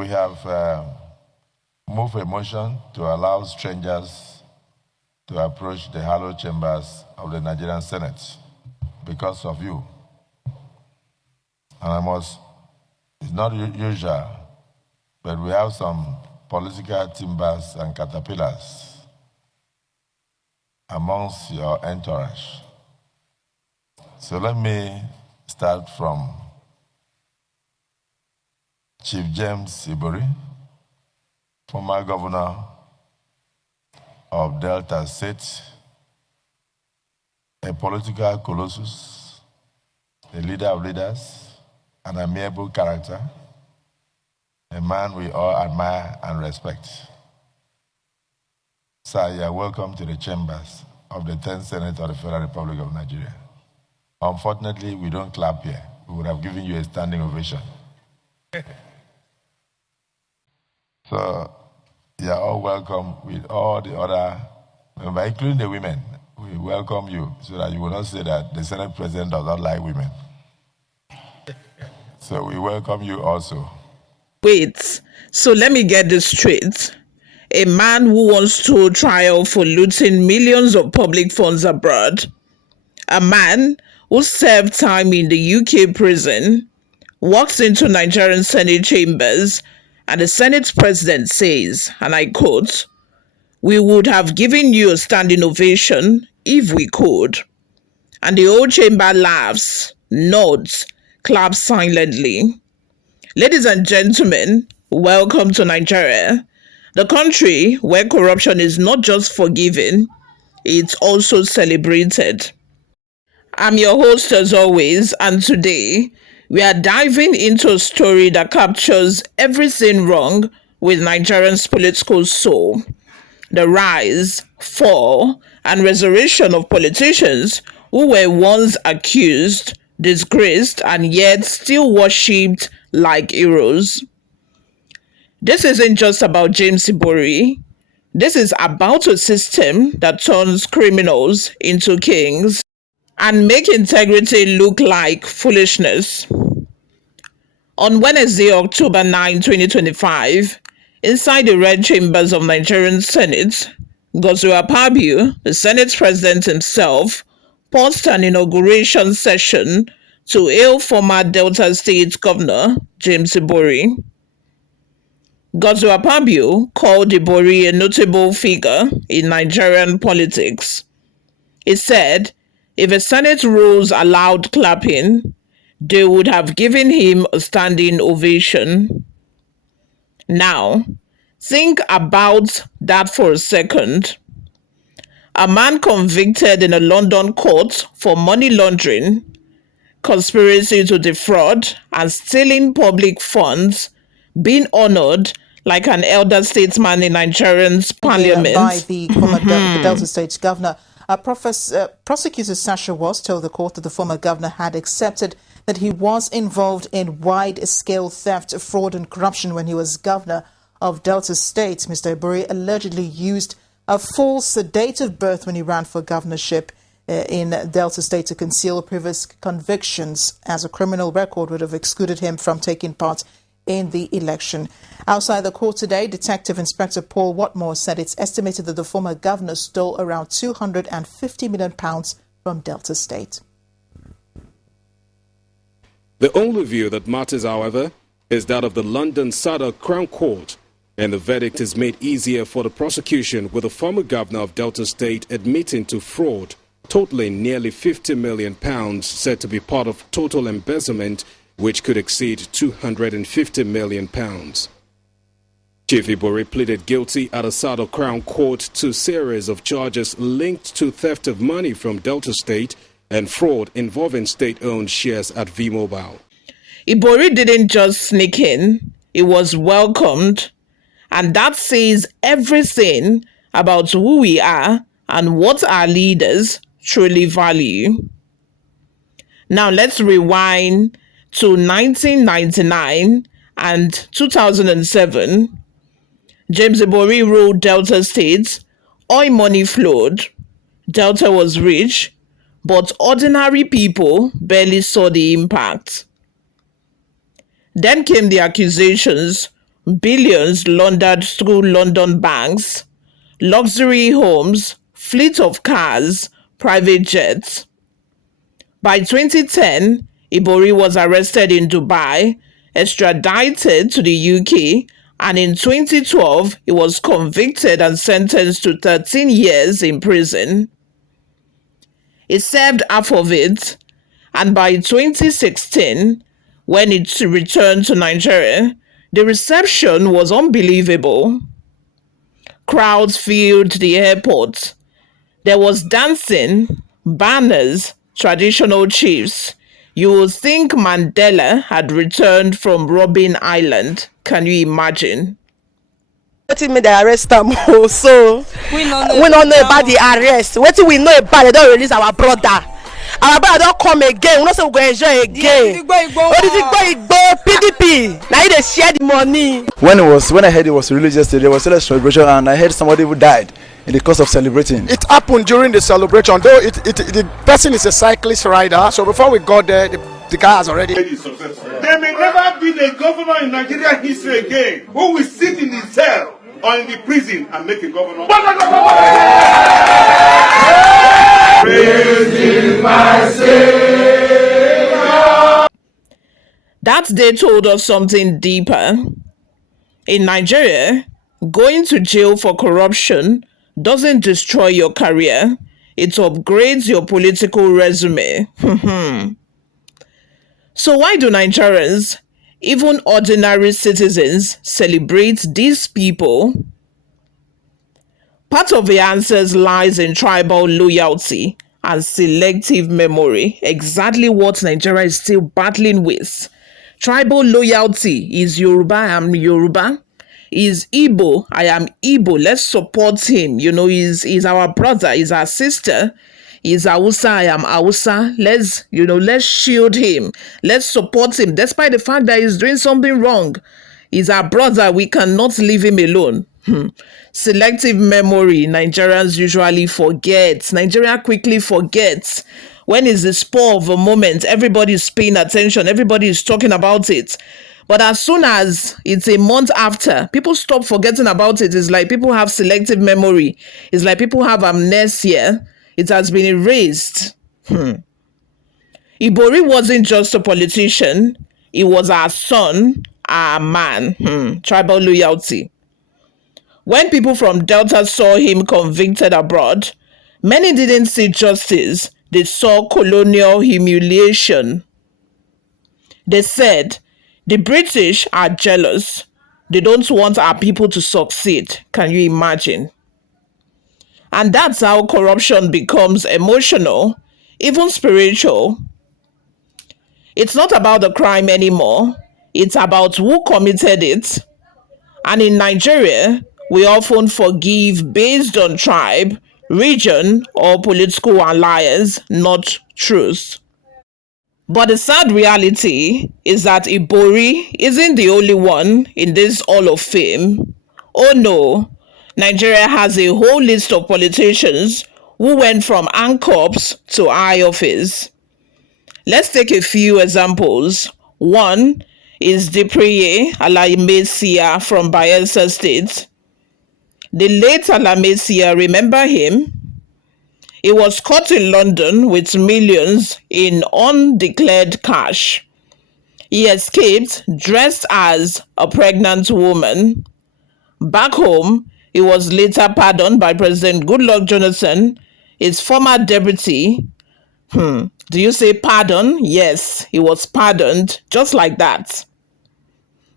we have moved a motion to allow strangers to approach the hallowed chambers of the Nigerian Senate because of you. And it's not usual, but we have some political timbers and caterpillars amongst your entourage. So let me start from Chief James Ibori, former governor of Delta State, a political colossus, a leader of leaders, an amiable character, a man we all admire and respect. Sir, you are welcome to the chambers of the 10th Senate of the Federal Republic of Nigeria. Unfortunately, we don't clap here. We would have given you a standing ovation. So, you are all welcome with all the other members, including the women. We welcome you so that you will not say that the Senate President does not like women. So we welcome you also. Wait, so let me get this straight. A man who wants to trial for looting millions of public funds abroad, a man who served time in the UK prison, walks into Nigerian Senate chambers, and the Senate President says, and I quote, "We would have given you a standing ovation if we could." And the whole chamber laughs, nods, claps silently. Ladies and gentlemen, welcome to Nigeria, the country where corruption is not just forgiven, it's also celebrated. I'm your host as always, and today we are diving into a story that captures everything wrong with Nigerians' political soul: the rise, fall, and resurrection of politicians who were once accused, disgraced, and yet still worshipped like heroes. This isn't just about James Ibori. This is about a system that turns criminals into kings and make integrity look like foolishness. On Wednesday, October 9, 2025, inside the red chambers of Nigerian Senate, Akpabio, the Senate President himself, paused an inauguration session to hail former Delta State Governor James Ibori. Akpabio called Ibori a notable figure in Nigerian politics. He said if the Senate rules allowed clapping, they would have given him a standing ovation. Now, think about that for a second. A man convicted in a London court for money laundering, conspiracy to defraud, and stealing public funds being honored like an elder statesman in Nigerian's parliament. By the former Delta State governor. Prosecutor Sasha Was told the court that the former governor had accepted that he was involved in wide-scale theft, fraud and corruption when he was governor of Delta State. Mr. Ibori allegedly used a false date of birth when he ran for governorship in Delta State to conceal previous convictions, as a criminal record would have excluded him from taking part in the election. Outside the court today, Detective Inspector Paul Watmore said it's estimated that the former governor stole around £250 million from Delta State. The only view that matters, however, is that of the London Sadar Crown Court, and the verdict is made easier for the prosecution, with the former governor of Delta State admitting to fraud totaling nearly £50 million, said to be part of total embezzlement which could exceed £250 million. Chief Ibori pleaded guilty at the Sadar Crown Court to a series of charges linked to theft of money from Delta State and fraud involving state-owned shares at V-Mobile. Ibori didn't just sneak in, he was welcomed. And that says everything about who we are and what our leaders truly value. Now let's rewind to 1999 and 2007. James Ibori ruled Delta State. Oil money flowed. Delta was rich, but ordinary people barely saw the impact. Then came the accusations, billions laundered through London banks, luxury homes, fleet of cars, private jets. By 2010, Ibori was arrested in Dubai, extradited to the UK, and in 2012, he was convicted and sentenced to 13 years in prison. He served half of it, and by 2016, when it returned to Nigeria, the reception was unbelievable. Crowds filled the airport. There was dancing, banners, traditional chiefs. You would think Mandela had returned from Robben Island. Can you imagine? Wetin make dem arrest am o, so we no know about the arrest. Wetin we know about, they don release our brother. Our brother don come again. We know say we go enjoy again. Odigbo Igbo PDP na him dey share the money. When I heard it was released yesterday, there was a celebration, and I heard somebody who died in the course of celebrating. It happened during the celebration, though the person is a cyclist rider. So before we got there, the guy has already. There may never be a governor in Nigeria history again who will sit in the cell or in the prison and make a governor. Praise my Savior. That day told us something deeper. In Nigeria, going to jail for corruption doesn't destroy your career. It upgrades your political resume. So why do Nigerians, even ordinary citizens, celebrate these people? Part of the answers lies in tribal loyalty and selective memory, exactly what Nigeria is still battling with. Tribal loyalty is Yoruba, I am Yoruba. Is Igbo, I am Igbo. Let's support him. He's our brother, he's our sister. He's Hausa, I am Hausa. Let's shield him. Let's support him, despite the fact that he's doing something wrong. He's our brother, we cannot leave him alone. Selective memory, Nigerians usually forget. Nigeria quickly forgets. When is the spur of a moment, everybody is paying attention, everybody is talking about it. But as soon as it's a month after, people stop forgetting about it. It's like people have selective memory. It's like people have amnesia. It has been erased. Ibori wasn't just a politician. He was our son, our man. Tribal loyalty. When people from Delta saw him convicted abroad, many didn't see justice. They saw colonial humiliation. They said, the British are jealous. They don't want our people to succeed. Can you imagine? And that's how corruption becomes emotional, even spiritual. It's not about the crime anymore. It's about who committed it. And in Nigeria, we often forgive based on tribe, region, or political alliance, not truth. But the sad reality is that Ibori isn't the only one in this Hall of Fame. Oh no, Nigeria has a whole list of politicians who went from ANCOPs to high office. Let's take a few examples. One is Dipriye Alamesia from Bayelsa State. The late Alamesia, remember him? He was caught in London with millions in undeclared cash. He escaped dressed as a pregnant woman. Back home, he was later pardoned by President Goodluck Jonathan, his former deputy. Do you say pardon? Yes, he was pardoned just like that.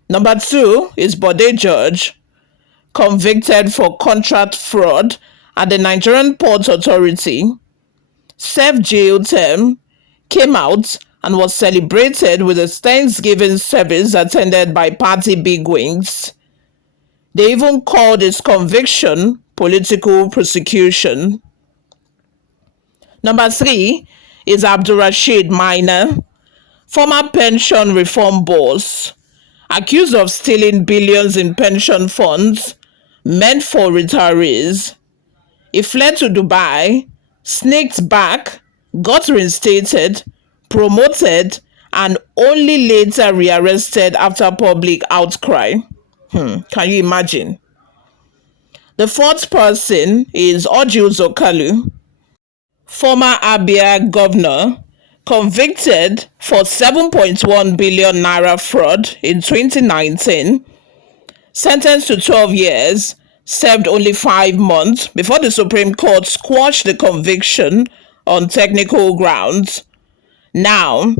Number 2 is Bode George, convicted for contract fraud at the Nigerian Port Authority, served jail term, came out and was celebrated with a Thanksgiving service attended by party bigwigs. They even called his conviction political prosecution. Number 3 is Abdulrasheed Maina, former pension reform boss, accused of stealing billions in pension funds meant for retirees. He fled to Dubai, sneaked back, got reinstated, promoted, and only later rearrested after public outcry. Can you imagine? The fourth person is Orji Uzor, former Abia governor, convicted for 7.1 billion naira fraud in 2019, sentenced to 12 years, served only 5 months before the Supreme Court squashed the conviction on technical grounds. Now,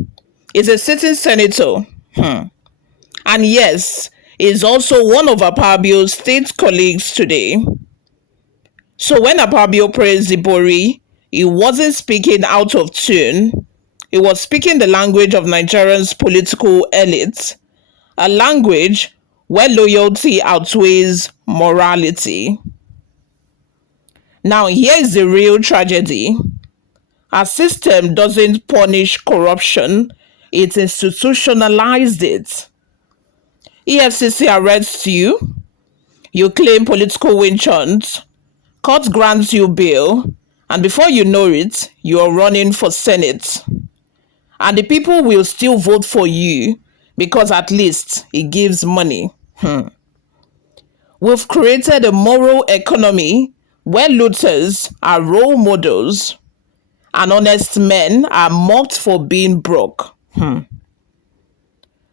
is a sitting senator. And yes, is also one of Akpabio's state colleagues today. So when Akpabio praised ibori, he wasn't speaking out of tune. He was speaking the language of Nigerians' political elite, a language where loyalty outweighs morality. Now, here is the real tragedy. Our system doesn't punish corruption, it institutionalized it. EFCC arrests you, you claim political witch hunt, court grants you bail, and before you know it, you are running for Senate. And the people will still vote for you because at least it gives money. We've created a moral economy where looters are role models and honest men are mocked for being broke.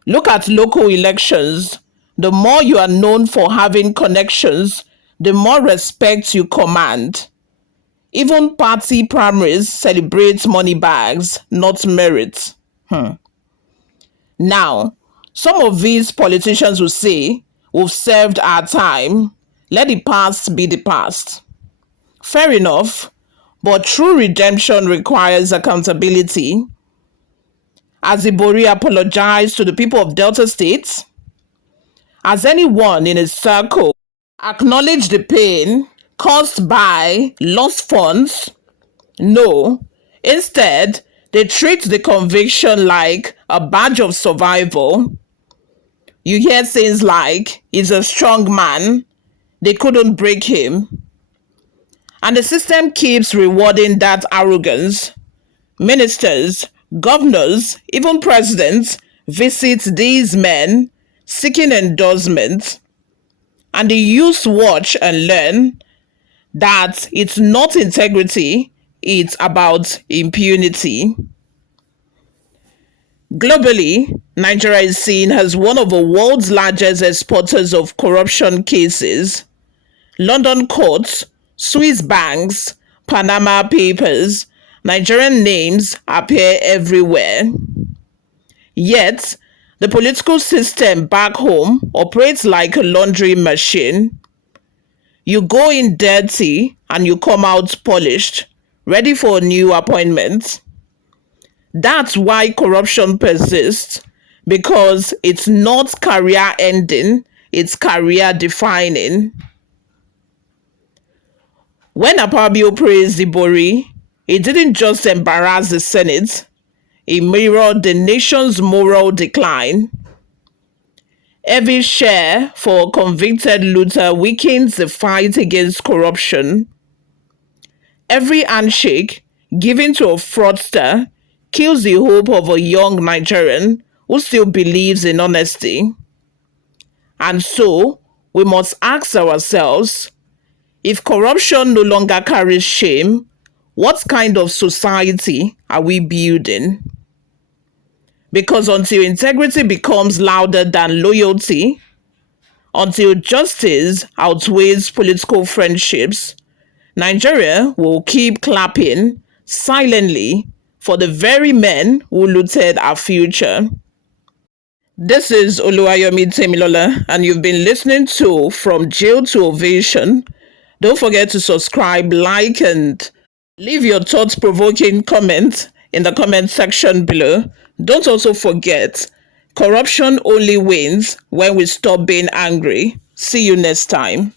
Look at local elections. The more you are known for having connections, the more respect you command. Even party primaries celebrate money bags, not merit. Now, some of these politicians will say, we've served our time, let the past be the past. Fair enough, but true redemption requires accountability. Has ibori apologized to the people of Delta State? Has anyone in his circle acknowledged the pain caused by lost funds? No. Instead, they treat the conviction like a badge of survival. You hear things like, he's a strong man, they couldn't break him. And the system keeps rewarding that arrogance. Ministers, governors, even presidents visit these men seeking endorsement, and the youth watch and learn that it's not integrity, it's about impunity. Globally, Nigeria is seen as one of the world's largest exporters of corruption cases. London courts, Swiss banks, Panama Papers, Nigerian names appear everywhere. Yet, the political system back home operates like a laundry machine. You go in dirty and you come out polished, ready for a new appointment. That's why corruption persists, because it's not career ending, it's career defining. When Akpabio praised ibori, he didn't just embarrass the Senate, he mirrored the nation's moral decline. Every share for a convicted looter weakens the fight against corruption. Every handshake given to a fraudster kills the hope of a young Nigerian who still believes in honesty. And so, we must ask ourselves, if corruption no longer carries shame, what kind of society are we building? Because until integrity becomes louder than loyalty, until justice outweighs political friendships, Nigeria will keep clapping silently for the very men who looted our future. This is Oluwayomi Temilola, and you've been listening to From Jail to Ovation. Don't forget to subscribe, like, and leave your thought-provoking comment in the comment section below. Don't also forget, corruption only wins when we stop being angry. See you next time.